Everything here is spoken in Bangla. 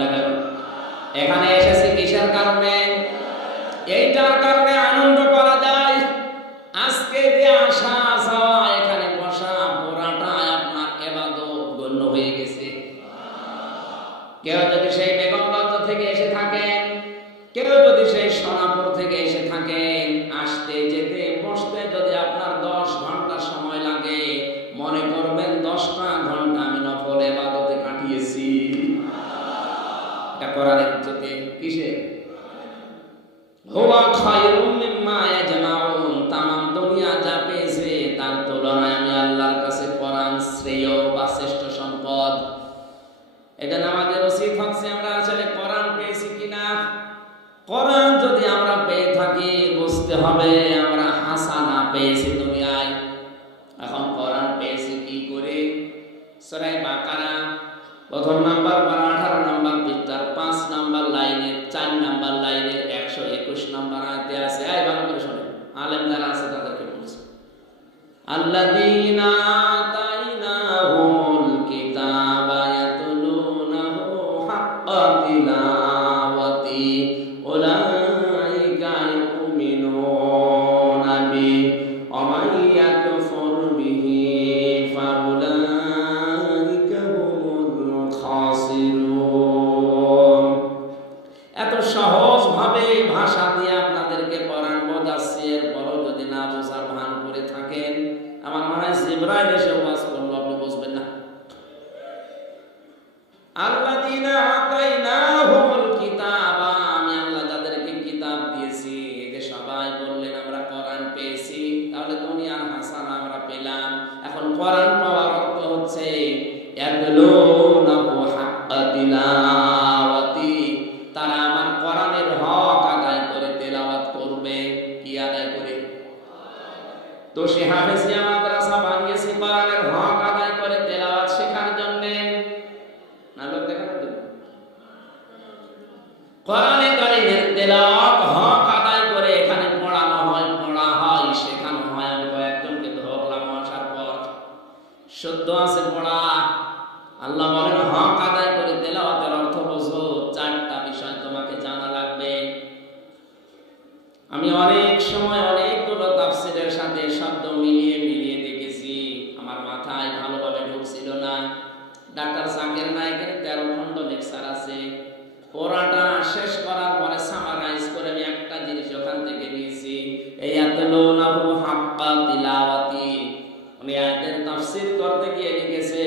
না কেন এখানে এসেছি কিসের কারণে? এইটার কারণে আনন্দ করা যায়। আজকে যে আসা এখানে বসা পড়াটা আপনার এবাদত গণ্য হয়ে গেছে। কেউ যদি সেই বেগম থেকে এসে থাকেন এটা ইজ্জতে কিসে? হুয়া খায়রুম মিম্মা ইয়াজমাউন তামাম দুনিয়া যা পেয়েছে তার তুলনায় আমি আল্লাহর কাছে কোরআন শ্রেয় বা শ্রেষ্ঠ সম্পদ। এটা আমাদের উচিত হচ্ছে আমরা আসলে কোরআন পেয়েছি কিনা? কোরআন যদি আমরা পেয়ে থাকি, বুঝতে হবে এত সহজ ভাবে ভাষা দিয়ে আপনাদেরকে জিব্রাইল এসে ওয়াজ করল, আপনি বুঝবেন না। আল্লাযীনা আতাইনাহুমুল কিতাবা, আমি আল্লাহ যাদেরকে কিতাব দিয়েছি এই সবাই বললেন, আমরা কোরআন পেয়েছি, তাহলে দুনিয়ার হাসানা আমরা পেলাম। এখন কোরআন পাওয়ার অর্থ হচ্ছে ইয়াদলুনাহু হাক্কা তারা আমার কোরআনের হক আদায় করে তেলাওয়াত করবে। কি আদায় করে? তো সে হাফেজিয়া মাদ্রাসা বানিয়েছে কোরআনের হক আদায় করে তেলাওয়াত শেখার জন্য। না, লোক দেখানোর কোরআনে কারিমের তেলাওয়াত হক আদায় করে এখানে পড়ানো হয়, পড়া হয়, শেখানো হয়। আমি কয়েকজনকে ধরলাম আসার পর। শুদ্ধ আছে পড়া। আল্লাহ বলেন, হক আদায় করে তেলাওয়াতের অর্থ বোঝো। চারটা বিষয় তোমাকে জানা লাগবে। আমি অনেক সময় অনেকগুলো তাফসিরের সাথে শব্দ মিলিয়ে আছে। পড়াটা শেষ করার পরে সামারাইজ করে আমি একটা জিনিস ওখান থেকে নিয়েছি। এই আতলুনাহু হাক্কা তিলাওয়াতি। উনি আয়াতের তাফসীর করতে গিয়ে লিখেছে